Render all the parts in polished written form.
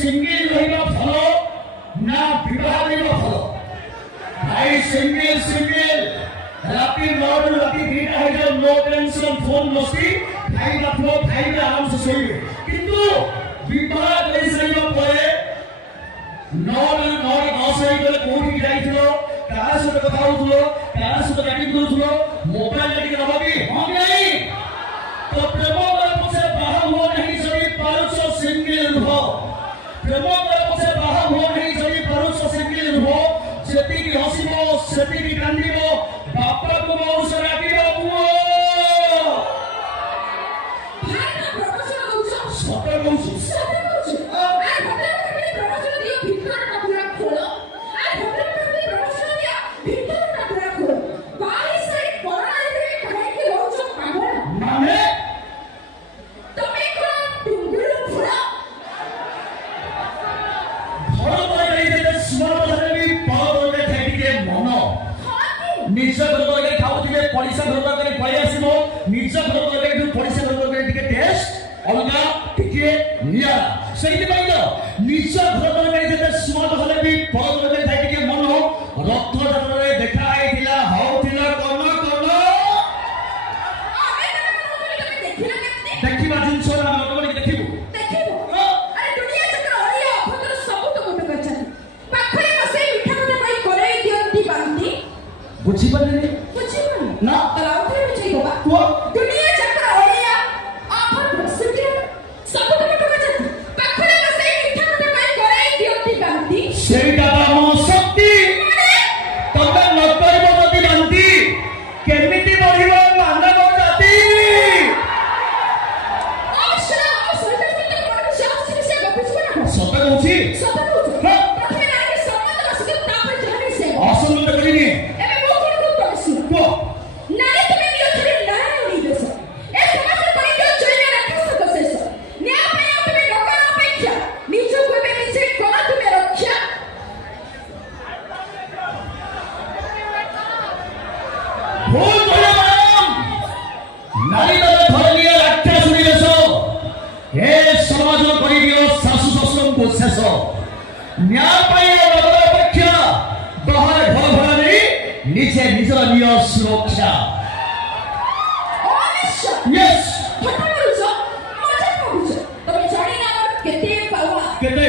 single रहिबा भलो ना विवाह रहिबा भलो भाई सिंगल राती 9 ରୁ राती 2ଟା ହେଇଯାଉ नो टेंशन फोन मस्ती खाइबा फ्लो खाइबा आराम से सोइबे किंतु विवाह करि सइबा परे 9 ରୁ 10 ହେଇ गले कोठी जाइथिलो काहा सହିତ କଥା होउथलो काहा सହିତ चैटिंग करूथलो मोबाइल रे ଟିକେ रहबी हां नहीं तो प्रेम करे पछे बाहा हो नहीं जदी पारुछ सिंगल हो प्रेम करे पछे बाहा हो नहीं जदी पारुछ सिंगल हो सेती की हसिबो सेती की कांदिबो बापा को मौस राखिबो पुओ भाई ना प्रमोशन होउछ सतर मौस आ होटल में प्रमोशन दियो भीतर ना पूरा खोलो आ होटल में प्रमोशन दियो भीतर ना पूरा खोलो भाई सारी कोरोना रे काहे के होउछ पागल माने तमे को टुंगुरु फुला घर बाई रे सुमन धरबी पाव रे ठेके मन निज घर बाई खाउथिले पैसा घर बाई पळी आसीबो निज घर बाई पैसा घर बाई टिके टेस्ट अलगा टिके निया सेहि बाई तो निज घर बाई जे सुमन धरबी पाव रे ठेके मन रक्त जतरे देखा आइथिला होउथिला कोन देखिबा जिंस ना लोकनि देखिबो अरे दुनिया चक्र ओरिया भद्र सब तो गोटे करछन पाखरे बसे मिठा कोटे पाई करे दियंती बांती बुझी पड़ले बुझिबन ना तलाउथे बुझी गोबा तो दुनिया चक्र ओरिया आफर सुटे सब तो गोटे करछन पाखरे बसे मिठा कोटे पाई करे दियंती बांती सेटा हम शक्ति तबे न करबो जदी बांती केमिति बढिबो मानव जाति सत कहूची असंगत करिनी को भूल भले मैडम नारी दल धर्मीय राक्षस निवेश हे समाज करि दियो सासु ससुर को शेष न्याय पाई नगर अपेक्षा बाहर घर भरा नहीं नीचे निजर नियो सुरक्षा यस केते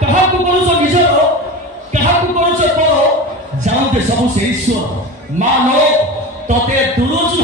कहाकू करूछ निजर कहाकू करूछ पर जानते सब से ईश्वर मानो तते दुरुज